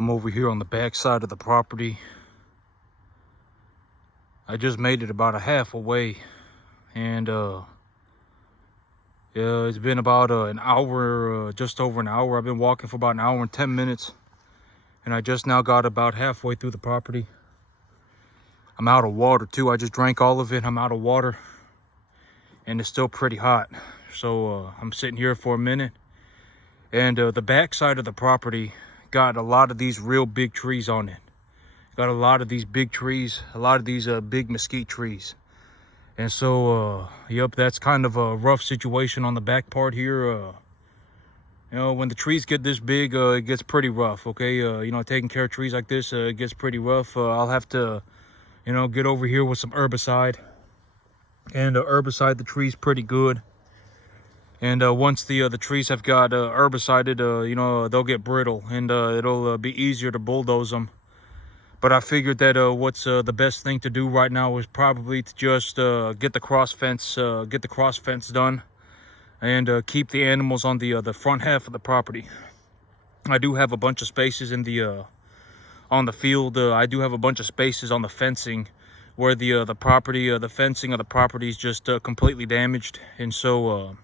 I'm over here on the back side of the property. I just made it about a half away, and yeah, it's been about an hour, just over an hour. I've been walking for about an hour and 10 minutes, and I just now got about halfway through the property. I'm out of water too. I just drank all of it. I'm out of water, and it's still pretty hot. So I'm sitting here for a minute, and the back side of the property got a lot of these real big trees on it. Got a lot of these big trees, a lot of these big mesquite trees. And so, yep, that's kind of a rough situation on the back part here. You know, when the trees get this big, it gets pretty rough, okay? You know, taking care of trees like this, it gets pretty rough. I'll have to, you know, get over here with some herbicide. And herbicide the trees pretty good. And once the trees have got herbicided, you know, they'll get brittle, and it'll be easier to bulldoze them. But I figured that what's the best thing to do right now is probably to just get the cross fence done, and keep the animals on the front half of the property. I do have a bunch of spaces in the on the field. I do have a bunch of spaces on the fencing where the fencing of the property is just completely damaged, and so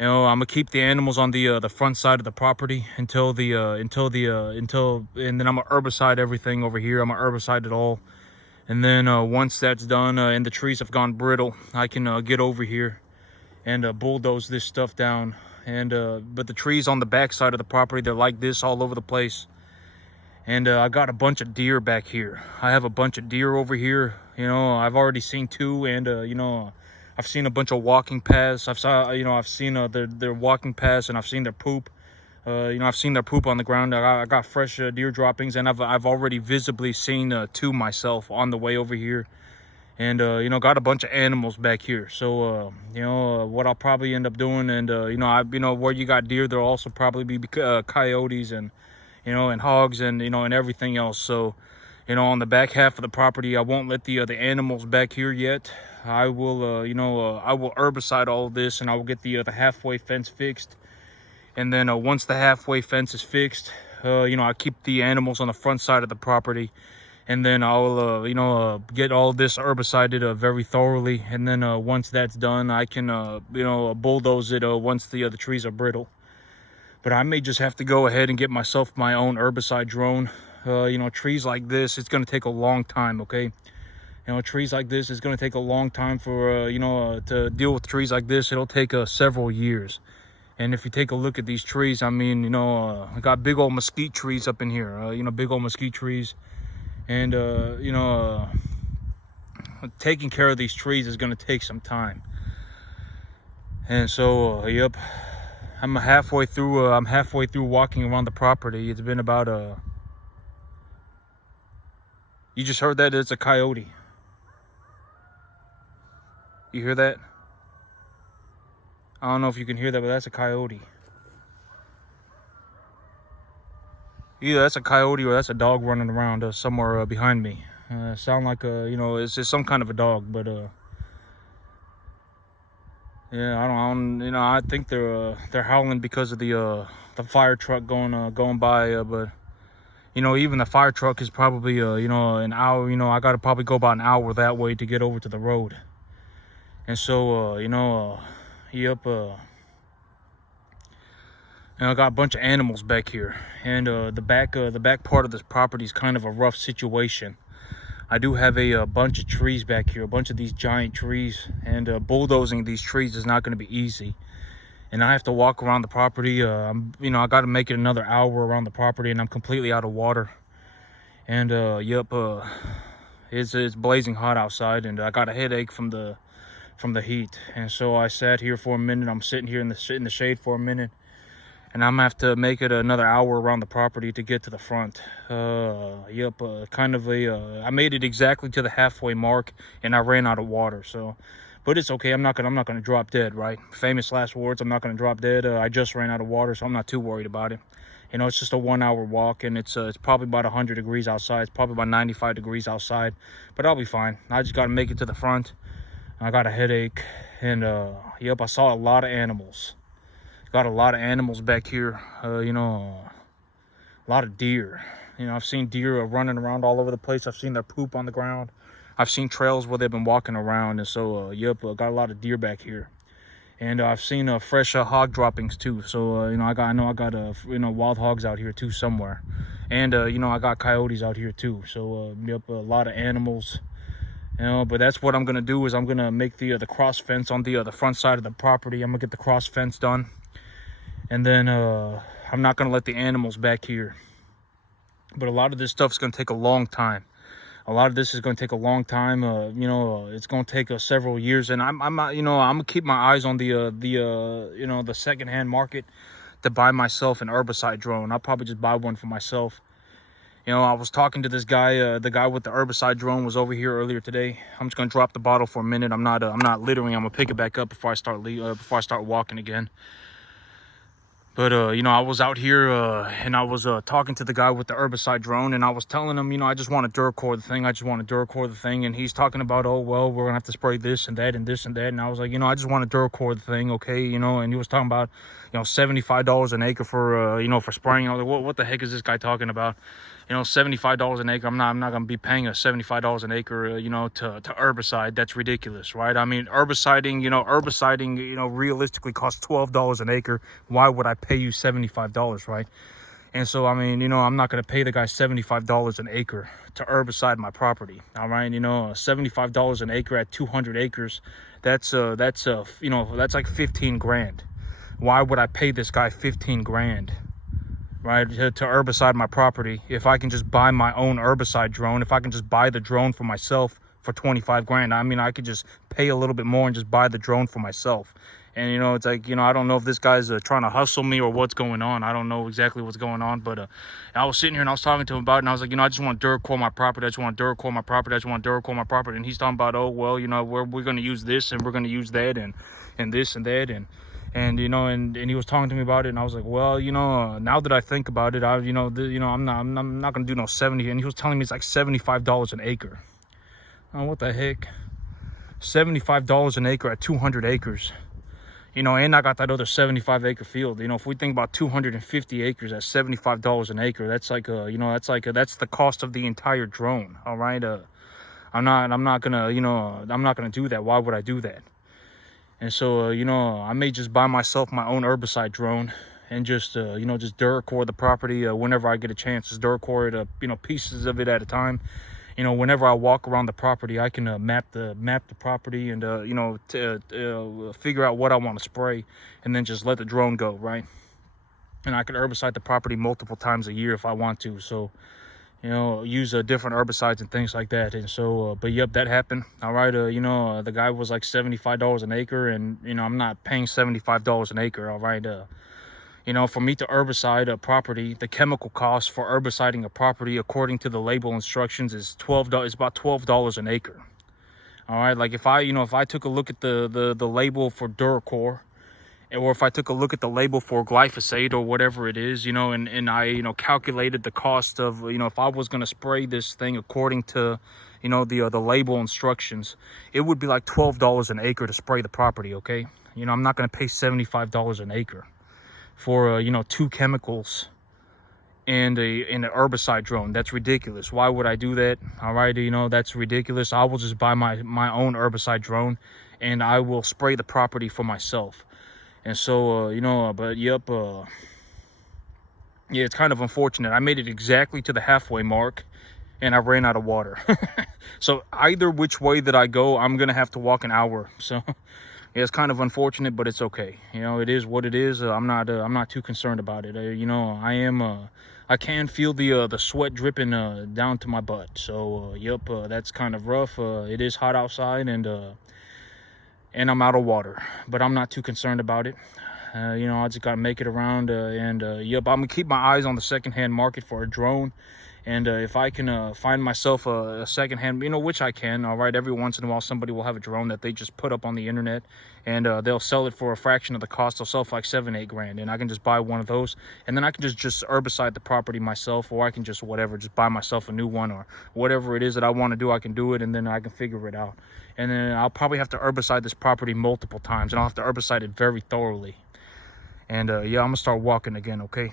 you know, I'm gonna keep the animals on the front side of the property until and then I'm gonna herbicide everything over here. I'm gonna herbicide it all, and then once that's done and the trees have gone brittle, I can get over here and bulldoze this stuff down. And but the trees on the back side of the property, they're like this all over the place. And I got a bunch of deer back here. I have a bunch of deer over here. You know, I've already seen two, and you know, I've seen a bunch of walking paths. I've seen their walking paths, and I've seen their poop. You know, I've seen their poop on the ground. I got fresh deer droppings, and I've already visibly seen two myself on the way over here. And you know, got a bunch of animals back here. So you know, what I'll probably end up doing, and you know, where you got deer, there'll also probably be coyotes, and you know, and hogs, and you know, and everything else. So you know, on the back half of the property, I won't let the animals back here yet. I will, you know, I will herbicide all of this, and I will get the halfway fence fixed. And then once the halfway fence is fixed, you know, I keep the animals on the front side of the property, and then I'll, you know, get all this herbicided very thoroughly. And then once that's done, I can, you know, bulldoze it once the trees are brittle. But I may just have to go ahead and get myself my own herbicide drone. You know, trees like this, it's going to take a long time, okay? You know, trees like this, it's going to take a long time for, you know, to deal with trees like this. It'll take several years. And if you take a look at these trees, I mean, you know, I got big old mesquite trees up in here, you know, big old mesquite trees. And, you know, taking care of these trees is going to take some time. And so, yep, I'm halfway through walking around the property. It's been about you just heard that? It's a coyote. You hear that? I don't know if you can hear that, but that's a coyote. Either that's a coyote or that's a dog running around somewhere behind me. Sound like you know, it's just some kind of a dog, but yeah, I don't, you know, I think they're howling because of the fire truck going by, but you know, even the fire truck is probably you know, an hour. You know, I gotta probably go about an hour that way to get over to the road. And so you know, yep, and I got a bunch of animals back here, and the back part of this property is kind of a rough situation. I do have a bunch of trees back here, a bunch of these giant trees, and bulldozing these trees is not going to be easy. And I have to walk around the property. You know, I got to make it another hour around the property, and I'm completely out of water. And yep, it's blazing hot outside, and I got a headache from the heat. And so I sat here for a minute. I'm sitting here in the shade for a minute, and I'm gonna have to make it another hour around the property to get to the front. Yep, kind of I made it exactly to the halfway mark, and I ran out of water. So, but it's okay. I'm not gonna drop dead, right? Famous last words. I'm not gonna drop dead. I just ran out of water, so I'm not too worried about it. You know, it's just a 1 hour walk, and it's probably about 100 degrees outside. It's probably about 95 degrees outside, but I'll be fine. I just gotta make it to the front. I got a headache, and yep, I saw a lot of animals. Got a lot of animals back here. You know, a lot of deer. You know, I've seen deer running around all over the place. I've seen their poop on the ground. I've seen trails where they've been walking around. And so, got a lot of deer back here. And I've seen fresh hog droppings too. So, I know I got wild hogs out here too somewhere. And, I got coyotes out here too. So, a lot of animals. But that's what I'm going to do is I'm going to make the cross fence on the front side of the property. I'm going to get the cross fence done. And then I'm not going to let the animals back here. But a lot of this stuff is going to take a long time. A lot of this is going to take a long time. It's going to take several years. And I'm going to keep my eyes on the secondhand market to buy myself an herbicide drone. I'll probably just buy one for myself. I was talking to this guy. The guy with the herbicide drone was over here earlier today. I'm just going to drop the bottle for a minute. I'm not littering. I'm going to pick it back up before I start walking again. But, I was out here and I was talking to the guy with the herbicide drone, and I was telling him, I just want to Duracore the thing. I just want to Duracore the thing. And he's talking about, oh, well, we're going to have to spray this and that and this and that. And I was like, I just want to Duracore the thing, okay? And he was talking about, $75 an acre for, for spraying. I was like, what the heck is this guy talking about? $75 an acre. I'm not going to be paying a $75 an acre, to herbicide. That's ridiculous, right? I mean, herbiciding, realistically costs $12 an acre. Why would I pay you $75, right? And so, I mean, I'm not going to pay the guy $75 an acre to herbicide my property. All right. $75 an acre at 200 acres. That's like 15 grand. Why would I pay this guy 15 grand? Right, to herbicide my property if I can just buy my own herbicide drone, if I can just buy the drone for myself for 25 grand. I mean, I could just pay a little bit more and just buy the drone for myself. And it's like, I don't know if this guy's trying to hustle me or what's going on. I don't know exactly what's going on, but I was sitting here and I was talking to him about it, and I was like, I just want to Duracore my property. I just want to Duracore my property. I just want to Duracore my property. And he's talking about, oh, well, we're going to use this and we're going to use that and this and that and he was talking to me about it, and I was like, well, now that I think about it, I'm not gonna do no 70. And he was telling me it's like $75 an acre. Oh, what the heck? $75 an acre at 200 acres. And I got that other 75-acre field. If we think about 250 acres at $75 an acre, that's like that's the cost of the entire drone. All right. I'm not gonna do that. Why would I do that? And so, I may just buy myself my own herbicide drone and just Duracore the property whenever I get a chance. Just Duracore it, pieces of it at a time. Whenever I walk around the property, I can map the property and, figure out what I want to spray and then just let the drone go, right? And I can herbicide the property multiple times a year if I want to. So, use different herbicides and things like that. And so, but yep, that happened. All right. The guy was like $75 an acre, and, I'm not paying $75 an acre. All right. For me to herbicide a property, the chemical cost for herbiciding a property, according to the label instructions, is it's about $12 an acre. All right. Like if I took a look at the label for Duracore, or if I took a look at the label for glyphosate or whatever it is, and I, calculated the cost of, if I was going to spray this thing according to, the label instructions, it would be like $12 an acre to spray the property, okay? I'm not going to pay $75 an acre for, 2 chemicals and an herbicide drone. That's ridiculous. Why would I do that? All right, that's ridiculous. I will just buy my own herbicide drone, and I will spray the property for myself. And so, but yep, yeah, it's kind of unfortunate. I made it exactly to the halfway mark and I ran out of water. So either which way that I go, I'm going to have to walk an hour. So yeah, it's kind of unfortunate, but it's okay. It is what it is. I'm not too concerned about it. I can feel the sweat dripping down to my butt. So, yep, that's kind of rough. It is hot outside, and I'm out of water, but I'm not too concerned about it. I just got to make it around, yep, I'm gonna keep my eyes on the secondhand market for a drone. And if I can find myself a secondhand, which I can, all right, every once in a while somebody will have a drone that they just put up on the internet, and they'll sell it for a fraction of the cost. They'll sell it for like $7-8 grand, and I can just buy one of those, and then I can just herbicide the property myself, or I can just just buy myself a new one, or whatever it is that I want to do, I can do it, and then I can figure it out. And then I'll probably have to herbicide this property multiple times, and I'll have to herbicide it very thoroughly. And yeah, I'm gonna start walking again, okay?